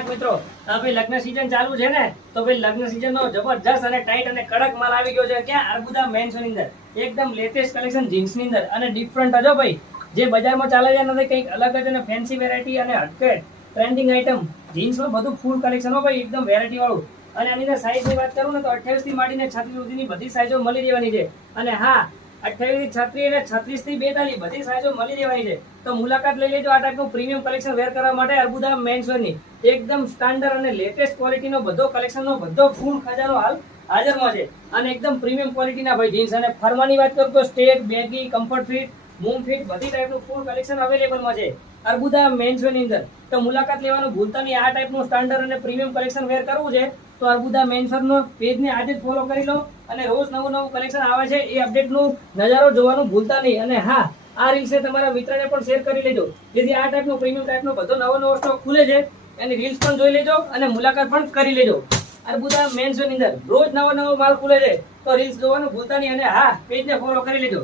મિત્રો ભાઈ લગ્ન સીઝન ચાલુ છે ને, તો ભાઈ લગ્ન સીઝન નો જબરજસ્ત અને ટાઈટ અને કડક માલ આવી ગયો છે. ક્યાં? અર્બુદા મેન્સ ની અંદર એકદમ લેટેસ્ટ કલેક્શન જીન્સ ની અંદર અને ડિફરન્ટ હજો ભાઈ, જે બજારમાં ચાલે છે નથી, કંઈક અલગ જ અને ફેન્સી વેરાયટી અને હટકે ટ્રેન્ડિંગ આઈટમ જીન્સ માં બધું ફૂલ કલેક્શન હો ભાઈ, એકદમ વેરાયટી વાળું. અને આની અંદર સાઈઝ ની વાત કરું ને તો 28 થી માંડીને 36 સુધીની બધી સાઈઝો મળી રહેવાની છે. અને હા, 28 થી 36 અને 36 થી 42 બધી સાઈઝો મળી રહેવાની છે. તો મુલાકાત લઈ લેજો આ ટાઈપનું પ્રીમિયમ કલેક્શન વેર કરવા માટે અર્બુદા મેન્સવેરની એકદમ સ્ટાન્ડર્ડ અને લેટેસ્ટ ક્વોલિટીનો બધો કલેક્શનનો બધો ફૂલ ખજાનો હાલ હાજરમાં છે. અને એકદમ પ્રીમિયમ ક્વોલિટીના ભાઈ જીન્સ. અને ફરમાની વાત કરું તો straight, baggy, comfort fit, mom fit બધી ટાઈપનું ફૂલ કલેક્શન અવેલેબલમાં છે અર્બુદા મેન્સવેરની અંદર. તો મુલાકાત લેવાનું ભૂલતા નહીં. આ ટાઈપનું સ્ટાન્ડર્ડ અને પ્રીમિયમ કલેક્શન વેર કરવું છે તો અર્બુદા મેન્સવેરનો પેજને આજે જ ફોલો કરી લો. અને રોજ નવું નવું કલેક્શન આવે છે એ અપડેટનું નજારો જોવાનું ભૂલતા નહીં. અને હા, આ રીલ્સ તમારા મિત્રને પણ શેર કરી લેજો, જેથી આ ટાઈપનો પ્રીમિયમ ટાઈપનો બધો નવો નવો સ્ટોક ખુલે છે એની રીલ્સ પણ જોઈ લેજો અને મુલાકાત પણ કરી લેજો. અર્બુદા મેન્સવેરની અંદર રોજ નવો નવો માલ ખુલે છે તો રીલ્સ જોવાનું ભૂલતા નહીં. અને હા, પેજને ફોલો કરી લેજો.